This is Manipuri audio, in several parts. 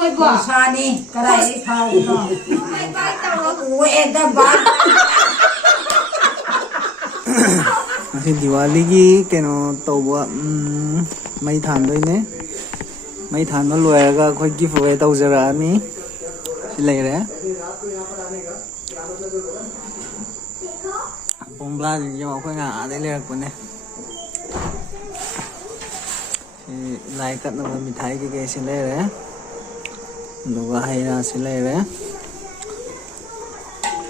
Sani, Karai, Diwali ki keno tawwa mai than doi ne mai than ma loiraga khoi giveaway tawjarani si leire bombla ji ma khoi nga ade lerakune si lai kat na mithai ke si leire duga haira si leire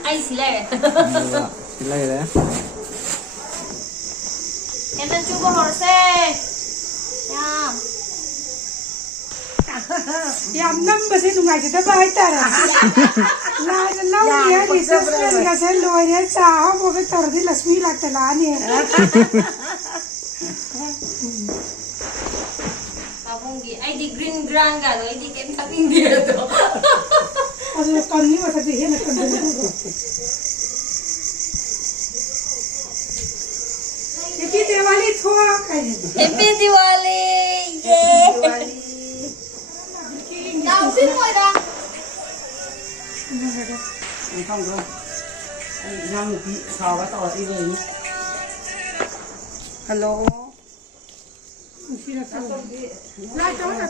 ai si leire si leire em đang chụp hồ sê Yam năm bữa nay tụi mày chỉ tới bay ta rồi, là lâu nhé thì sẽ là sẽ lôi đến xa không có cái tờ thì là suy lạc tới lá nè. Tao không nghĩ ai đi green grand cả rồi ai đi cái thằng India đó. Còn như mà thật sự hiện là còn được. Happy Diwali thua cái gì? Happy Diwali, yeah. Nào xin ngồi đó. Không đâu. Nhang một tí xào cái tỏi đi về nhé. Hello.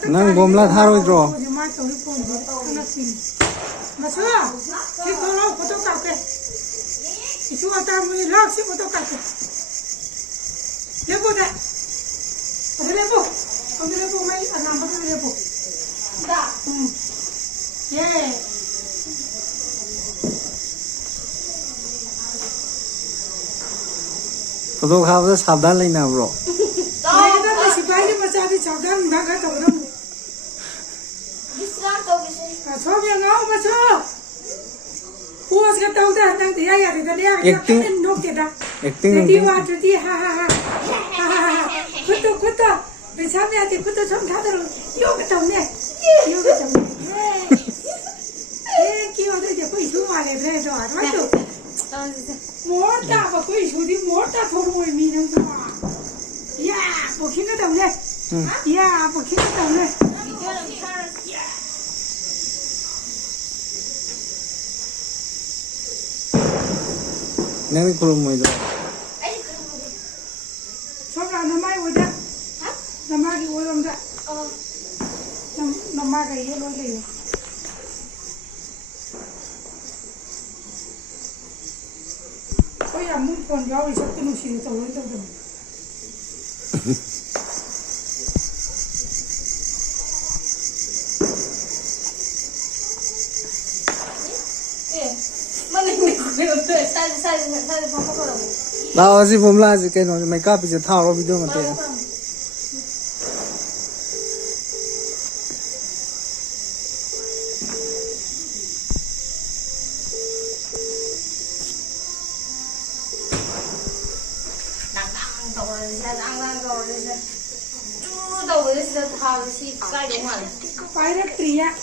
nang bomla tharoi dro mà chưa thì tôi lâu có tôi cạo kê thì chú ta mới lâu xíu có tôi cạo kê lấy bộ đây ở đây bộ không lấy bộ mấy anh làm bắt lấy bộ đã yeah photo khao sa sabdan leina bro đây đó là chỉ phải nhưng mà cha đi chào đăng đã cái đầu đó cho nhà ngáo mà cho cua cái tàu ra đang thì ai thì cái này acting nốt tiền đó acting đi qua cho đi ha ha ha khuất to vì sao mẹ thì khuất to trong khá rồi yêu cái tàu này yêu cái tàu này kêu đây thì quỷ chú mà này đây rồi nói được mót ta và quỷ chú đi mót ta thôi rồi mình đâu rồi yeah bộ khi cái tàu này yeah bộ khi cái tàu này nang kulum mo ito sao ra nó mai rồi đó nó mai cái ôi lắm đó nó mai cái gì lôi liền ôi à muốn còn gió thì sắp cái nụ xì tàu lên tàu rồi lao si bomla si keno makeup is tha ro video mate phải rất tỉ á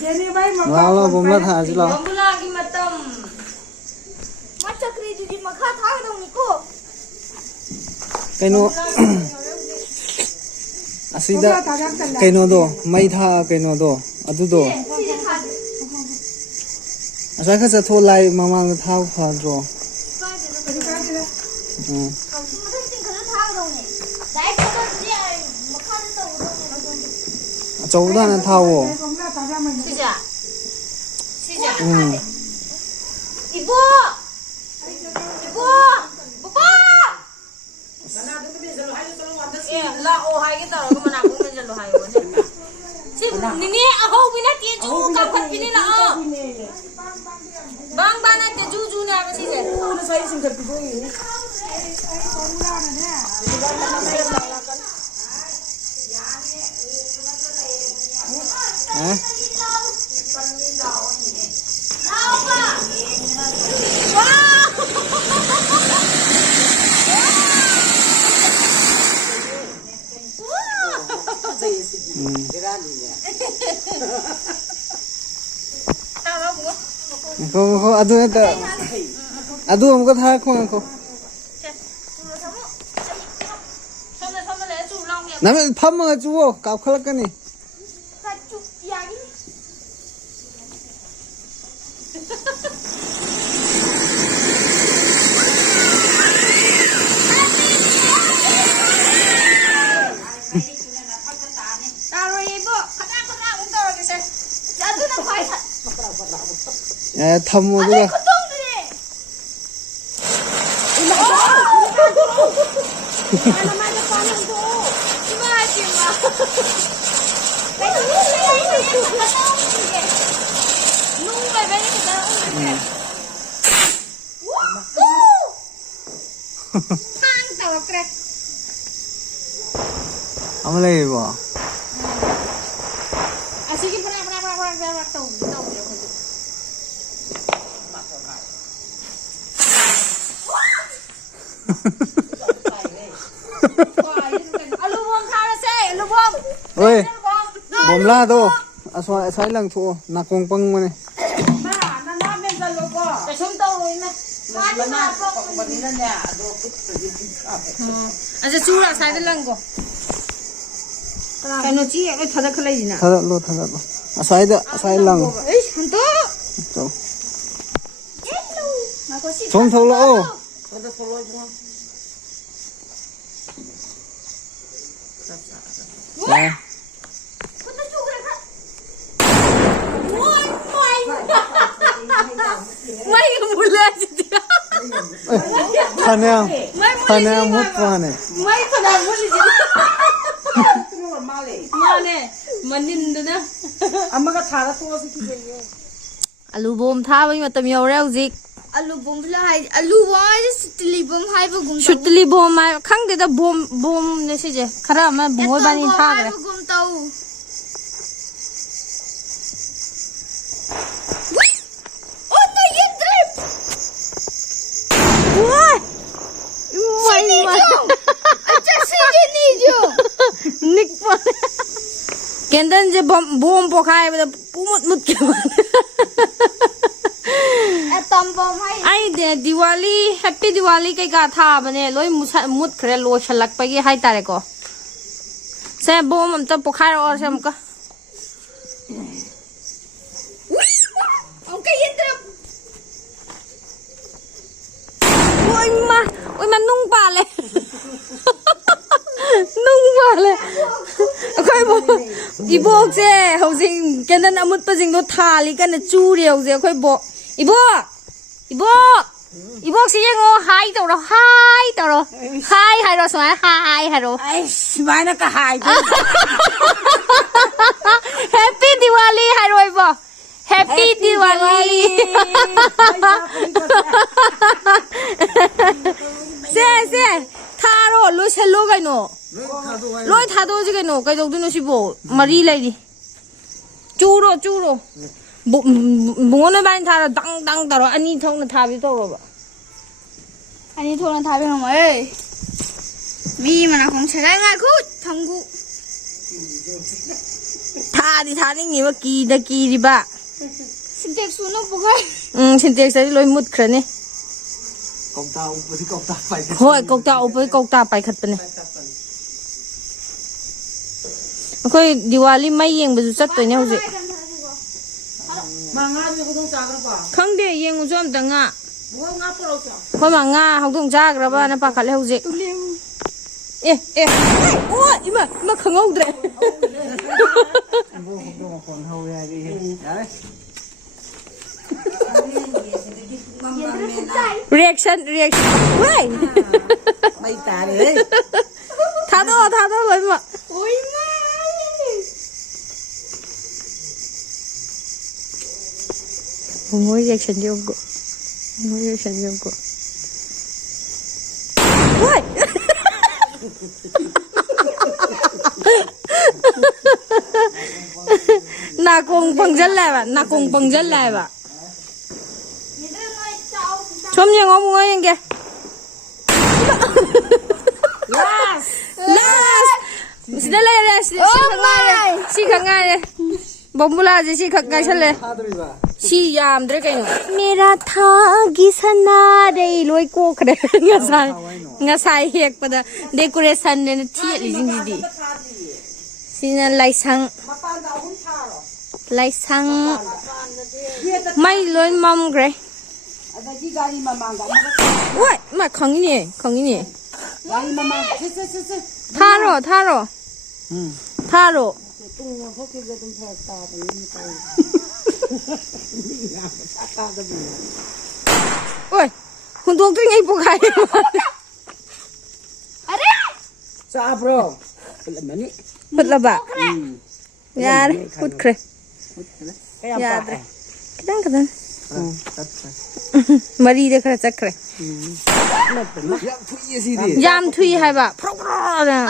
jadi bay mà lao bomla tha si lao Bomla ki matam. Machakri di makha tha dong ni ko. keno asida keno do mai tha keno do adu do asa kha sa tholai mamang tha pha dro châu da na tha wo Sija. Sija. Ibu. Ibu. Bapa. La o hai cái tao cái mà cũng bây giờ lo hai rồi. Chị nini aho bina tiền chú cao khát bini là o. Bang bang na tiền chú nè cái gì vậy? Nó xoay sinh thật cái gì nhé. hả ko adu am ko tha ko name pham ma chu ka khalak ni Yagi. Taruh ibu, kata untuk kita. Jatuh nak file. Thamu Ada juga. kutung tu ni. Mana panas tu? Cuma cuma. Nung bebe ni kita ungkit. Hang tahu krek. Apa lagi ba? Asyik pernah tahu. Alu bom thara se, alu bom. Oi, bom la to. Asai lang thu, nakong pang mo ni. Kasum tahu ini. Aja curah saya lang ko. Kano ci ay thada khalai na. Thada lo. Asai lang. Eh, hantu. To. Hello. Nako si. Chong thau lo. Ada solo juga. Ya. Kunta curah ka. Woi. Mai mula dia. Khane mut pa ne. Mai pada muli dia. Normal. Mane, manin tu na. Amma ka thara to si ki. Alu bom tha bai matam yaure hujik. Alu bom la hai alu wai sutli bom hai ba gum sutli bom mai khang de da bom ne se je khara ma bungoi bani tha gre gum tau oh no ye drip wai mai acha se je ni jo nik pa kendan je bom pokhai ba pumut mut ke ai de Diwali happy Diwali kai ka tha bane loi mut khre lo shalak pa gi hai tare ko se bom am ta pokhar or sam ka okay yendra oi ma nung pa le nung pa le akai bo ibok se housing kenan amut pa jing do thali kan chu reu je akai bo Ibu siapa hai tau lo hai lo semua lo Mana ka hai. Happy Diwali hai lo ibu Happy Diwali se tharo lo selo kai no lo thado je kai no kai dok tu no si bo mari lai di churo bungo ban thara dang taro ani thong na thabi to ro ba ani thong na thabi no mai mi mana khong chai nga khu thanggu tha ni ngi ba ki ri ba sintek su no bu kai sintek sai loi mut khra ni Kongta upari kongta pai. hoi kokta pai khat pa ni akoi Diwali mai yeng ba ju chat to ne hoje Manga ni ko dong chagra pa. khang de yeng u jom danga Bunga nga po ro cha. khoi ma nga hong cha gra ba na pa khat le hoje ôi ima khangau dre Kon hau ya di. reaction wai Mai ta re. tha do loi ma ôi ma Ngồi reaction đi ông cô. Ngồi reaction đi ông cô. Ôi. Na cùng bằng chân lại bà. Chôm nhà ngó mua anh kìa. Last. Xin đây xin khang ngay. Bông bula gì xin khang ngay chân lên. Si yam dre kaino mera thagi sana dei loi ko khre ngasai hek pada decoration ne thi li jing di sina lai sang ꯂꯥꯏꯁꯪ ꯃꯩ ꯂꯣꯏ ꯃꯝꯈ꯭ꯔꯦ ꯑꯗꯒꯤ ꯒꯥꯔꯤ ꯃꯃꯥꯡꯗ ꯑꯃꯒ ꯍꯣꯏ ꯃꯥ ꯈꯪꯉꯤꯅꯦ ꯈꯪꯉꯤꯅꯦ ꯒꯥꯔꯤ ꯃꯃꯥꯡ ꯁꯦ ꯊꯥꯔꯣ ꯊꯥꯔꯣ ꯊꯥꯔꯣ ꯇꯨꯡ ꯂꯧꯊꯣꯛꯈꯤꯕꯗ ꯑꯗꯨꯝ ꯐꯔꯛ ꯇꯥꯕꯅꯤ ꯇꯥꯗꯕꯅꯤ oi hundoꯛꯇ꯭ꯔꯤꯉꯩ ꯄꯣꯈꯥꯏ अरे ꯆꯥꯕ꯭ꯔꯣ ꯐꯨꯠꯂꯝꯃꯅꯤ ꯐꯨꯠꯂꯕ ꯌꯥꯔꯦ ꯐꯨꯠꯈ꯭ꯔꯦ ꯀꯌꯥꯝ ꯌꯥꯗ꯭ꯔꯦ ꯇꯥꯛꯑꯦ ꯈꯤꯇꯪ ꯃꯔꯤꯗ ꯈꯔ ꯆꯠꯈ꯭ꯔꯦ ꯌꯥꯝ ꯊꯨꯏꯌꯦ ꯁꯤꯗꯤ ꯌꯥꯝ ꯊꯨꯏ ꯍꯥꯏꯕ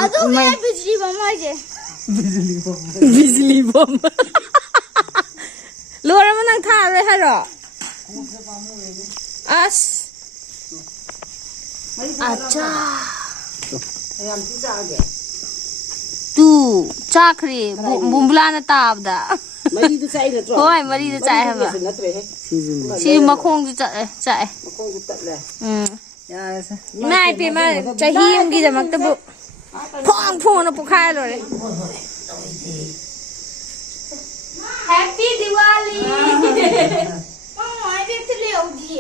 अदो मेरा बिजली बम आ जे ꯕꯤꯖꯂꯤ ꯕꯣꯝ ꯂꯣꯏꯔꯕ ꯅꯪ ꯊꯥꯔꯣꯏ ꯍꯥꯏꯔꯣ ꯑꯁ ꯑꯆꯥ ꯀꯌꯥꯝ ꯊꯤ ꯆꯥꯒꯦ ꯇꯨ ꯆꯥꯈ꯭ꯔꯦ ꯕꯨꯝꯕꯨꯂꯥꯅ ꯇꯥꯕꯗ ꯃꯔꯤꯗꯨ ꯆꯥꯏ ꯅꯠꯇ꯭ꯔꯣ ꯍꯣꯏ ꯃꯔꯤꯗ ꯆꯥꯏ ꯍꯥꯏꯕ ꯅꯠꯇ꯭ꯔꯦꯍꯦ ꯁꯤ ꯃꯈꯣꯡꯁꯨ ꯆꯥꯛꯑꯦ ꯃꯈꯣꯡꯁꯨ ꯇꯠꯂꯦ ꯌꯥꯔꯦꯁꯦ ꯏꯃꯥ ꯏꯄꯦꯝꯃ ꯆꯍꯤ ꯑꯃꯒꯤꯗꯃꯛꯇꯕꯨ ꯐꯣꯡ ꯐꯣꯡꯅ ꯄꯣꯛꯈꯥꯏ ꯂꯣꯏꯔꯦ हैप्पी दिवाली मम्मा ये तो ले आओगी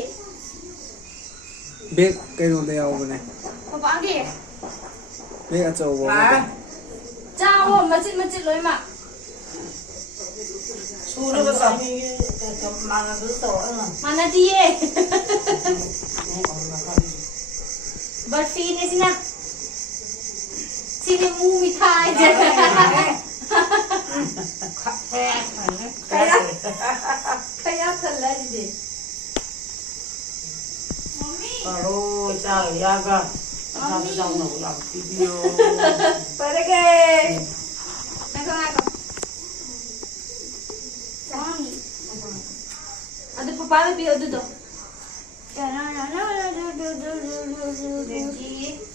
ꯕꯦꯛ ꯀꯩꯅꯣꯗ ꯌꯥꯎꯕꯅꯦ पापा के ꯕꯦꯛ ꯑꯆꯧꯕ ꯑꯃꯗ चाओ मचित मचित लोई मा ꯁꯨꯅꯕ ꯆꯥꯅꯤ ꯃꯥꯅꯗꯨ ꯇꯧꯔꯒ माना दिए बर्फी ने सिना सिने मुंह मिठाई जे kaya thalla de 바로 자 야가 나도 나오나 보라 비디오 parege nako sami adu papa le bio adu do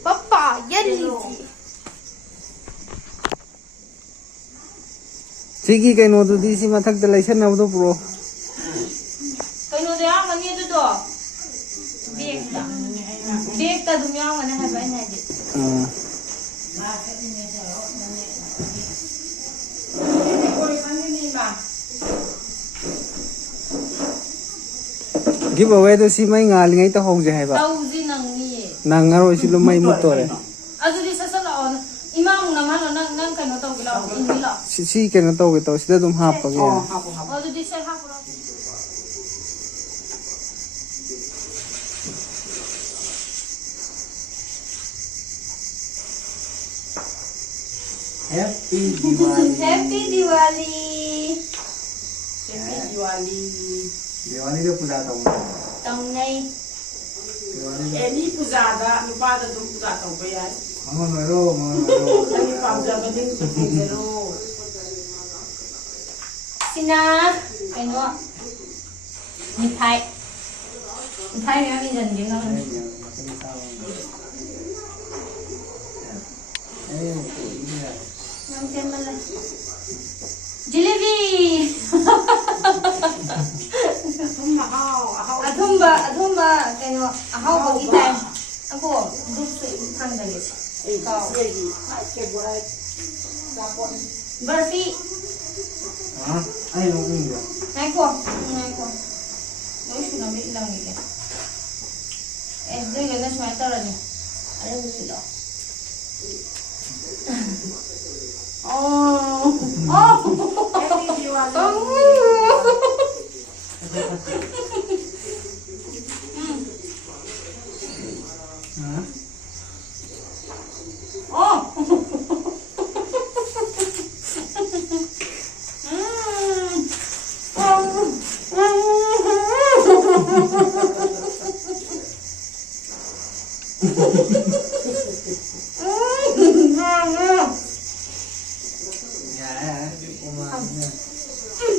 पापा ये लीजिए ꯁꯤꯒꯤ ꯀꯩꯅꯣꯗꯨꯗꯤ ꯁꯤ ꯃꯊꯛꯇ ꯂꯩꯁꯟꯅꯕꯗꯣ ꯄꯨꯔꯣ kaino de amani adu do bag ta dum yamane hai bai nai de give away सी मई ꯉꯥꯜꯂꯤꯉꯩ ꯇꯧꯍꯧꯖꯦ ꯍꯥꯏꯕ tauji nangni ꯅꯪꯉꯔꯣꯏ ꯁꯤ ꯃꯩ ꯃꯨꯠꯇꯣꯔꯦ adudi sasala on imam namano nang kaino tawgila ingila ꯁꯤ ꯀꯩꯅꯣ ꯇꯧꯒꯦ ꯇꯧ ꯁꯤꯗ ꯑꯗꯨꯝ ꯍꯥꯞꯄꯒꯦ adudi sai hapro happy Diwali happy diwali happy Diwali ꯗꯤꯋꯥꯂꯤꯗ ꯄꯨꯖꯥ ꯇꯧꯕ tongnai ꯑꯦꯅꯤ ꯄꯨꯖꯥꯗ ꯅꯨꯄꯥꯗ ꯑꯗꯨꯝ ꯄꯨꯖꯥ ꯇꯧꯕ ꯌꯥꯏ ꯃꯉꯣꯟ ꯑꯣꯏꯔꯣ ꯅꯪꯒꯤ ꯄꯥꯝꯖꯕꯗꯤ ꯊꯤꯡꯖꯔꯣ sina kaino mithai ya ni jan ge nang nang temala jalebi athumba kaino ahau bagi time ako dusu thang dali barfi ꯑꯩ ꯅꯣꯛꯅꯤꯡꯕ naiko noishu na bi lang ni doi ga smile tarani are lo happy Diwali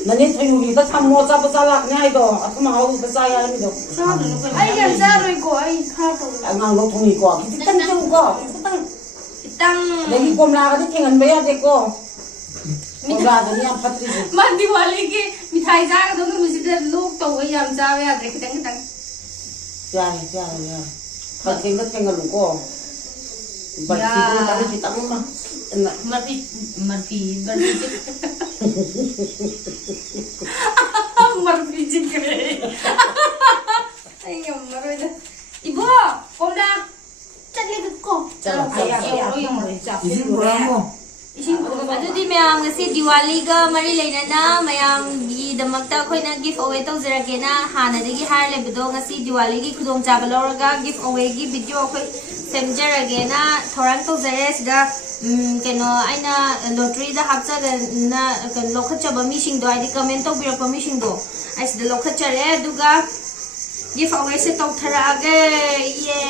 नने थैनुगी त थमो चाप चालाक ने आइदो अथमा हाउ त चाया मिदो आई जन जा रही को आई खा तो angang lo thungi ko kitang chung ko itang lagi komla ga thengan ba ya de ko komla da ni am phatri ji ma diwali ki mithai ja ga dong mi sida lok to ga yam ja ya de kitang ya pha thenga lu ko ba ki ko ta ki ta ma marfi Mặt bị chích kề. Anh nhầm nó rồi đó. Ibu, con đang chặt lên cái cổ. Ising kurang mo. Adudi mayam ngasi Diwali ga mari leinana mayam gi damakta khoina gift away tawzarage na hanadagi har lebdo ngasi Diwali gi khudong chaba lawraga gift away gi video khoi semjarage na thorang tawzare sida keno aina lottery da hapchaga na lokhachaba mi sing do ai comment tawbirakpa mi sing do ai sida lokhachare duga gift away se tawtharage ye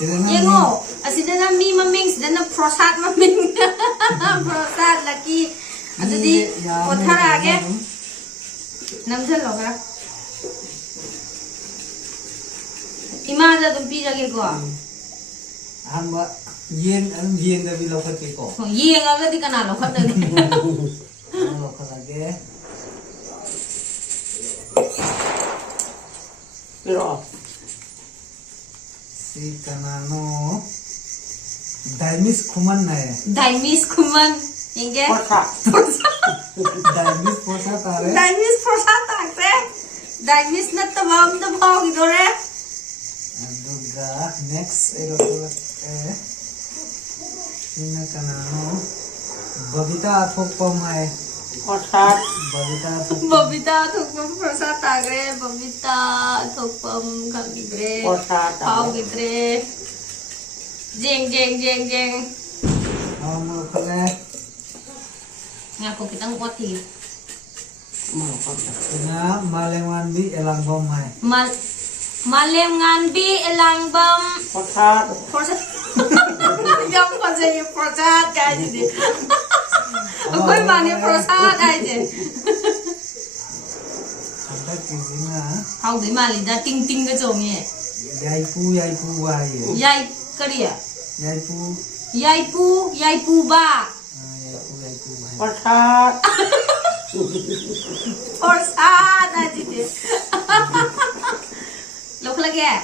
Yengo, asida na mi maming, sida na prosat maming, prosat laki. Ato di othara age. Namsal lo kara. Ima da tum pira ke ko. Hamba yen da bi lokhat ke ko. Yen aga di kana lokhat da. Lokhat age. Pero Si kanano Daimis kuman na eh. Daimis kuman. Inge. porta. Daimis posa tare. Daimis prosat age. Daimis na tabam da bhaw gidore. Aduga next ero sina kanano Babita thokpam hai. Porta. Babita thukpam prosat agre. Babita thukpam kagidre. Porta. Bhaw gidre. Jeng. Amo kale Ngaku kita ngoti. sina malengan di elang bom hai. Malem nganbi elangbam Porta. prosat. Yang pajai prosat kai di. Koi mane prosat ai je. Sampai kisina Hau di mali da ting ke jong ye. yaipu hai. Yai kariya. Yaipu Yai pu ba. yaipu hai. Porta. Prosat ai je. Lok lagi ya.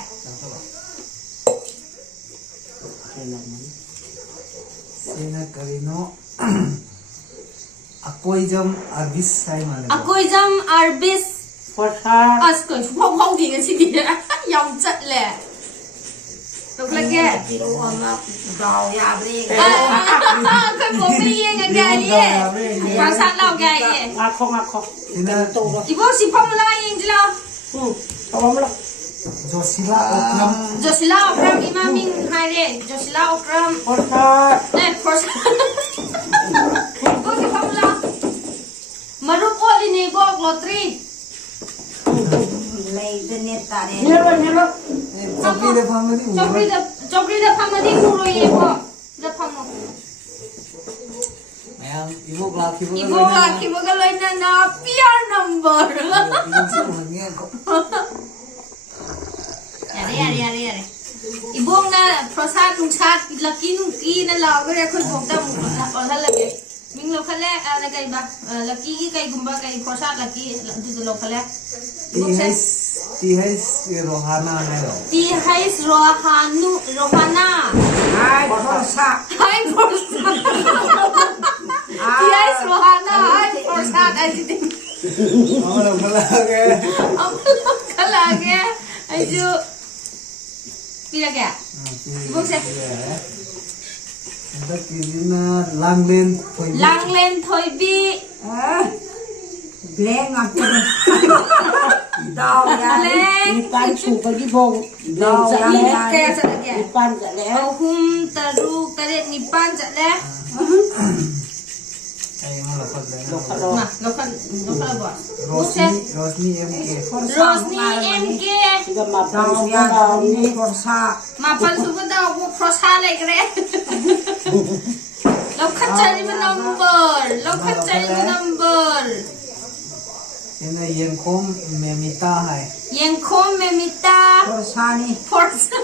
Sina karino akoi jam arbis sai male. Aku jam arbis Porta. asko hau di ngan sini yang chat le. Lok lagi. Pero ama daw ya bre. Kan mo mi ye ngan gai ye. Prosat lau gai ye. Ngako. Sina Ibu si pamula yang jelas. Tawam lo. Josila okram Josila okram imaming hari. Josila okram. Porta. Prosat. Ibu si pamula. Marup oli ni bok lotri. Nilo. Choki de family Chokri da pama di kuro ye bok. Da pama. Mayam ibu laki bu Ibu laki bagaloy na PR number. Yari. Ibu na prosat nungsat laki na lawa ya khoi bokta mu na lagi. Ming lo khale na kai ba laki ki kai gumba kai prosat laki du lo khale. Tihais rohana hai ro. Tihais rohana. Ai porta. Hai prosat. Tihais rohana hai prosat aji. Amalo Kalage. Ayo. Pila kaya? Ibu se. Ada kizina langlen Thoi bi. Bleng aku. Daw ya. Ipan super di bong. Daw ya. Kaya sa lagi. Ipan jale. Ahum taruk tarik nipan jale. Ay mo lokal dai. Nah, lokal ba. Rosni MK. Rosni MK. Sudah mapan daw ni porta. Mapan suku daw mo prosa lagi re. Lokal cari number. Sina yenkom memita hai. Yengkom memita. Porta ni. Porsa.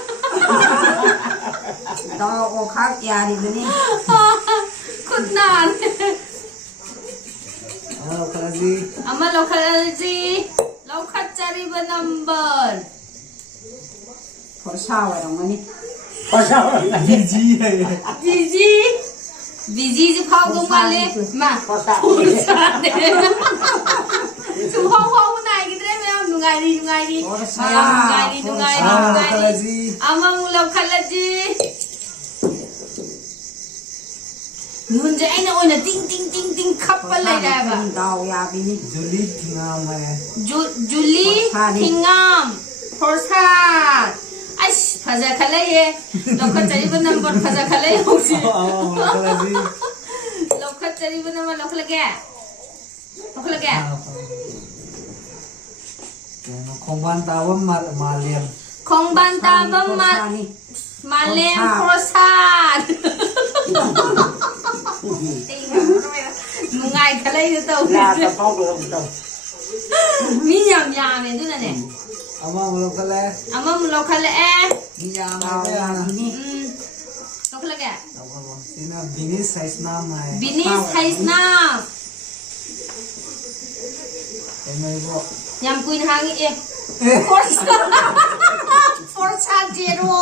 Daw o khak ya ni ni. Kunan. Ama lokal Lokal cari number. Porta wa dong ni. Gigi hai. Gigi. busy จะเข้าตรงมาเลยมา พอสา ผู้ชายสุขภาพไหนกินได้ไหมนุ่งไงดีนุ่งไงดีนุ่งไงดีนุ่งไงดีนุ่งไงดีอามามุลขันละจีนุ่นจะไอ้น่ะโอ้ยน่ะติ้งติ้งติ้งติ้งขับไปเลยได้ปะ ดาวยาบินี่ जुली थिंगा मैं จุลีทิงงามโพสต์ไอ้ภาษาขันเลยเราเข้าใจเป็นนัมเบอร์ภาษาขันเลยหกสิ कलाजी เราเข้าใจเป็นนัมเบอร์เราเข้าเลยแกเราเข้าเลยแก खोबान तावम मालियम ของบันตาบัมมาเลนโพสต์มึงไงขันเลยอยู่ตัว ลาจะต้องลงตรง มียำยำเนี่ยดูนั่นเนี่ย अमा मुलो कले อามามุลขันเลยมียาม ดาว ไม่ ยา อะ บินี่ เราเข้าเลยแก เราก็บอกสินะบินิสไซส์น้ำไหม บินิสไทส์นา เห็นไหมบอก ยำกุยทางนี้เองโพสต์เจโร่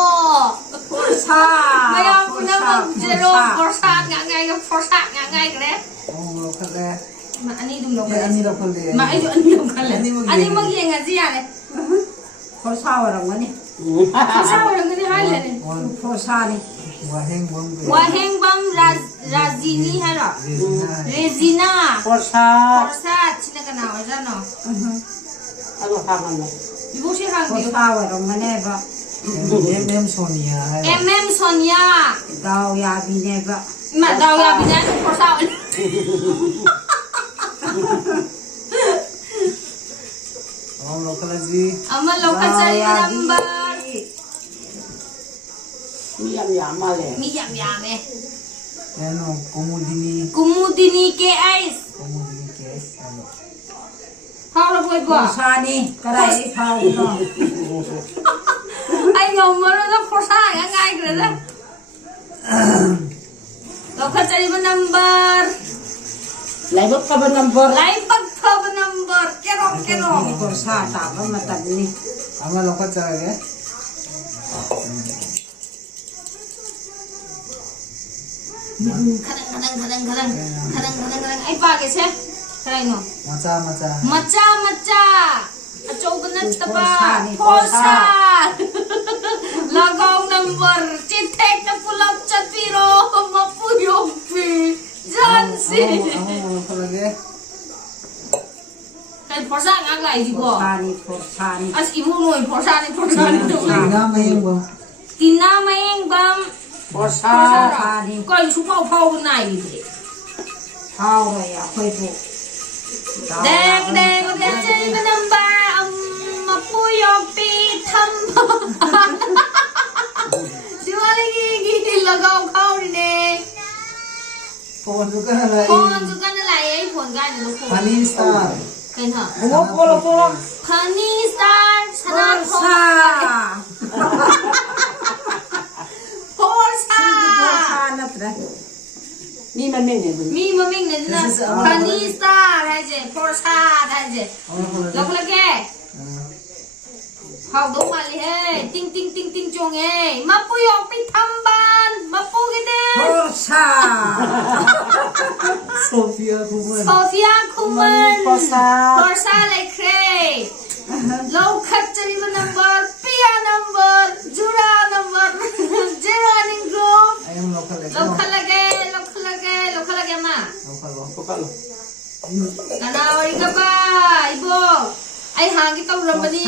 พอสา ไม่เอาคุณน้ำเจโร่โพสต์งานไงกับโพสต์งานไงกันเลย โอ้เราคัดเลย มาอันนี้ดูลง อันนี้เราคนเดียว มาไอ้ดูอันนี้ลงกันเลยอันนี้มึงยังไงสิอะไร พอสาอะไรวะนี่ เขาเช่าอะไรกันที่ให้เลย พอสานี่ ว่าแห้งบ้าง ว่าแห้งบัมราซินีฮะหรอเรซิน่า พอสา โพสต์ชินกันเอาจ้ะเนาะ อะไรทำมันเลย ยูบูชิฮัง พอ ดิ สาอะไรวะเนี่ยปะ เอ็มโซเนีย MM โซเนีย ดาวยาบินี่ปะ มาดาวยาบินะโพสต์ อ๋อเราคัดจี อามาเราเข้าใจนัมเบอร์ มียำยามาเลย มียำยำไหม แน่นอนกุมุดินี กุมูดินีเกไอส์ กุมุดินีเคส พอเราพูด พ บ่ อสานี่ก็ได้เท่าเนาะ ไอ้งงมาแล้วโพสต์ยังไงกันเลยเราเข้าใจเป็นนัมเบอร์ ไหลบักกระเบนน้ำบอล ไลฟ์บักเทอร์นัมเบอร์แกร้องแกร้อง พอสาตามมาตัดนี่ อามาเราคัดใจเลย คันไอ้ปากแกใช่ใช่เนาะ มาจ้า มัจจาอาโจบันนัตบะโพสาลากองนัมเบอร์จิตเทกนับฟุลล์จัดปีโรมาปุยอมปีจันสิ เราคัดเลย ไอ้โพสางอะไรจีบ่ พอสานี่ as ibu no important น้ำไม่ยังบ่ tina maing bam พอสานี่ ko yu su pau pau nai bi เท่าเลยอ่ะค่อยพูด dek dek dek jai number ma pu yo pi tham Diwali gi lagao khao ni ne โฟนดูกันอะไร phone chu kan lai ai phone ga ni lo ฮัน phone นี่สตาร์ ken ha โอ้โหโอ้โห Honey star พ sana อ thong สา Porsa นับเลยนี่มันไม่เห็น mi ma ming ne na Honey star hai je Porsa hai je เอาเราคนละ Lộc là kê Học đúng mà li hê Tinh tinh tinh tinh chuông hê Mà bùi học bị thăm bàn Mà bùi cái đê พอสา โซเฟียคูมัน Sophia Kuman พอสา Porsa lại khê Lâu khất cho đi một number Pia number Jura number Jera ning group ไอ้ยังเราคัดเลย Lâu khất là kê Lâu khất là kê Lâu khất là kê mà เราคัดลง Nanawari ka ba Ibo Ay hangit ang ramani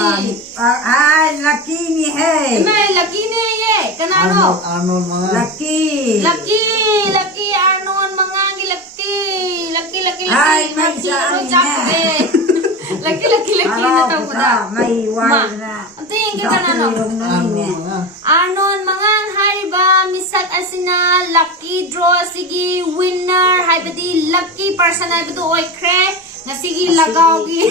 อ่าลักกี้นี่เฮ้ May laki niya ye อาร์โน Kanano อาร์โนมา ลักกี้ Laki Arnon mangangi laki Ay, may siya, Rojak ay, eh Laki na tao ko da ไม่ไหวนะ Ang tingin ka kanano ลงนั่นนี่ Arnon mangang hariba misat asina lucky draw sige winner haibadi lucky person haibadu oy kre nga sige lagaw gi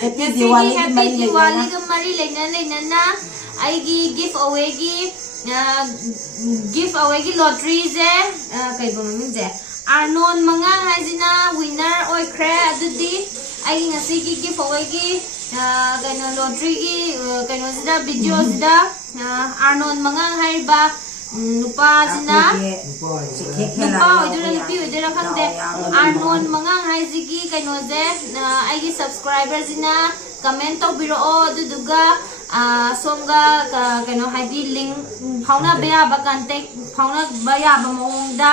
Happy Sige Diwali happy Diwali ga mari lagna na ay gi giveaway gi giveaway gi lottery je kay ba mamin je Arnon mangang haizina winner oy kre adudi ay nga sige giveaway gi kano lottery gi kano sida video sida Arnon mangang hariba ꯅꯨꯄꯥꯁꯤꯅ ꯅꯨꯄꯥ ꯅꯨꯄꯥ ꯑꯣꯏꯗꯣꯏꯔꯥ ꯅꯨꯄꯤ ꯑꯣꯏꯗꯣꯏꯔꯥ ꯈꯪꯗꯦ ꯑꯥꯔꯅꯣꯟ ꯃꯉꯥꯡ ꯍꯥꯏꯁꯤꯒꯤ ꯀꯩꯅꯣꯁꯦ ꯑꯩꯒꯤ ꯁꯕꯁꯀ꯭ꯔꯥꯏꯕꯔꯁꯤꯅ ꯀꯃꯦꯟ ꯇꯧꯕꯤꯔꯛꯑꯣ ꯑꯗꯨꯗꯨꯒ ꯁꯣꯝꯒ ꯀꯩꯅꯣ ꯍꯥꯏꯗꯤ ꯂꯤꯡ ꯐꯥꯎꯅꯕ ꯌꯥꯕ ꯀꯟꯇꯦꯛ ꯐꯥꯎꯅꯕ ꯌꯥꯕ ꯃꯑꯣꯡꯗ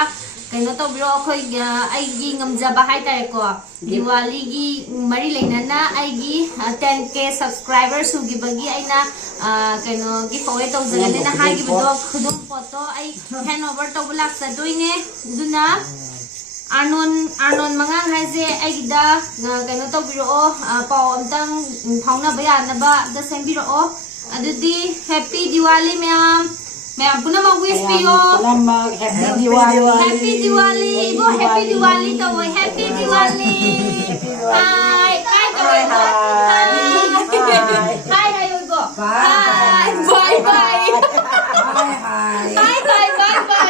ꯀꯩꯅꯣ ꯇꯧꯕꯤꯔꯛꯑꯣ ꯑꯩꯈꯣꯏ ꯑꯩꯒꯤ ꯉꯝꯖꯕ ꯍꯥꯏꯇꯥꯔꯦꯀꯣ ꯗꯤꯋꯥꯂꯤꯒꯤ ꯃꯔꯤ ꯂꯩꯅꯅ ꯑꯩꯒꯤ 10K ꯁꯕꯁꯀ꯭ꯔꯥꯏꯕꯔ ꯁꯨꯈꯤꯕꯒꯤ ꯑꯩꯅ ꯀꯩꯅꯣ ꯒꯤꯐ ꯑꯋꯦ ꯇꯧꯖꯒꯅꯤꯅ ꯍꯥꯏꯈꯤꯕꯗꯣ ꯈꯨꯗꯣꯜ ꯄꯣꯠꯇꯣ ꯑꯩ ꯍꯦꯟ ꯑꯣꯚꯔ ꯇꯧꯕ ꯂꯥꯛꯆꯗꯣꯏꯅꯦ ꯑꯗꯨꯅ ꯑꯥꯔꯅꯣꯟ ꯃꯉꯥꯡ ꯍꯥꯏꯁꯦ ꯑꯩꯒꯤꯗ ꯀꯩꯅꯣ ꯇꯧꯕꯤꯔꯛꯑꯣ ꯄꯥꯎ ꯑꯝꯇꯪ ꯐꯥꯎꯅꯕ ꯌꯥꯅꯕ ꯑꯝꯇ ꯁꯦꯝꯕꯤꯔꯛꯑꯣ ꯑꯗꯨꯗꯤ ꯍꯦꯄꯤ ꯗꯤꯋꯥꯂꯤ ꯃꯌꯥꯝ पुनः विश पियो हैप्पी दिवाली हैप्पी दिवाली इबो हैप्पी दिवाली तो वो हैप्पी दिवाली हाय हाय हाय हाय हाय उनको hi bye bye hi hi bye bye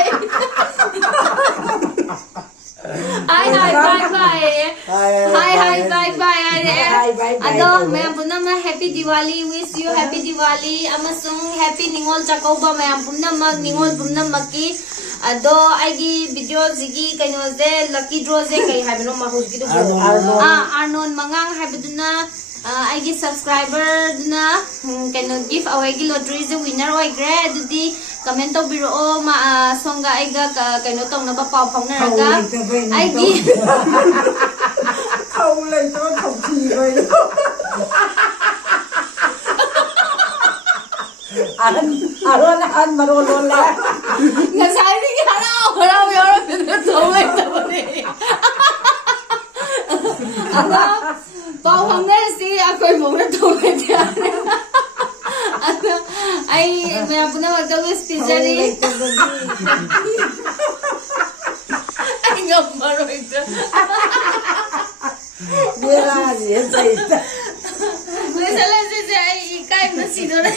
hi hi bye bye hi hi bye bye अदो मैं पुनः happy Diwali wish you happy Diwali अमसुंग हैप्पी निंगोल चाकौबा मैं पुनः निंगोल पुनः मकी अदो आइगी वीडियो जिगी कइनो जे लकी ड्रॉ जे कई हाबिनो माहुस की तो आर्नोन मंगांग हाबिदुना आइगी सब्सक्राइबर दुना कइनो गिफ्ट अवे की लॉटरी जे विनर ओइग्रे दुदी कमेंट तो बिरो मा सोंगा आइगा कइनो तोंगना पाव फाउनरगा आइगी खाउ लै तो खौथि गय अरन मरो लोला ngасari ki harau yoro pidra thome tabane aga pau hamner si akoi momra thome dia aga ai मैं अपना मतलब इस पिज़्ज़ा ai ngamaro ita मेरा ये सही Misalnya saja ikai masih dora.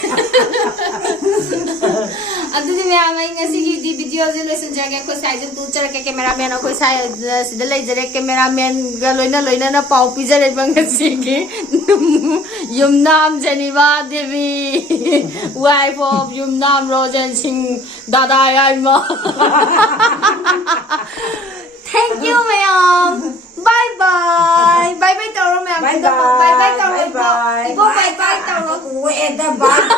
Aduh ni मैं Amai ngasih di video je loisan jaga ko sai jun tu cara ke cameraman ko sai sida lai jare cameraman ga loina na pau pijare bang ngasih ki Yumnam Janiva Devi wife of Yumnam Rojan Singh Dada Yaima. Thank you ma'am. Bye bye. Bye bye taro ma'am. Bye Bye bye taro. bye bye. Ibo bye bye taro. Bye bye.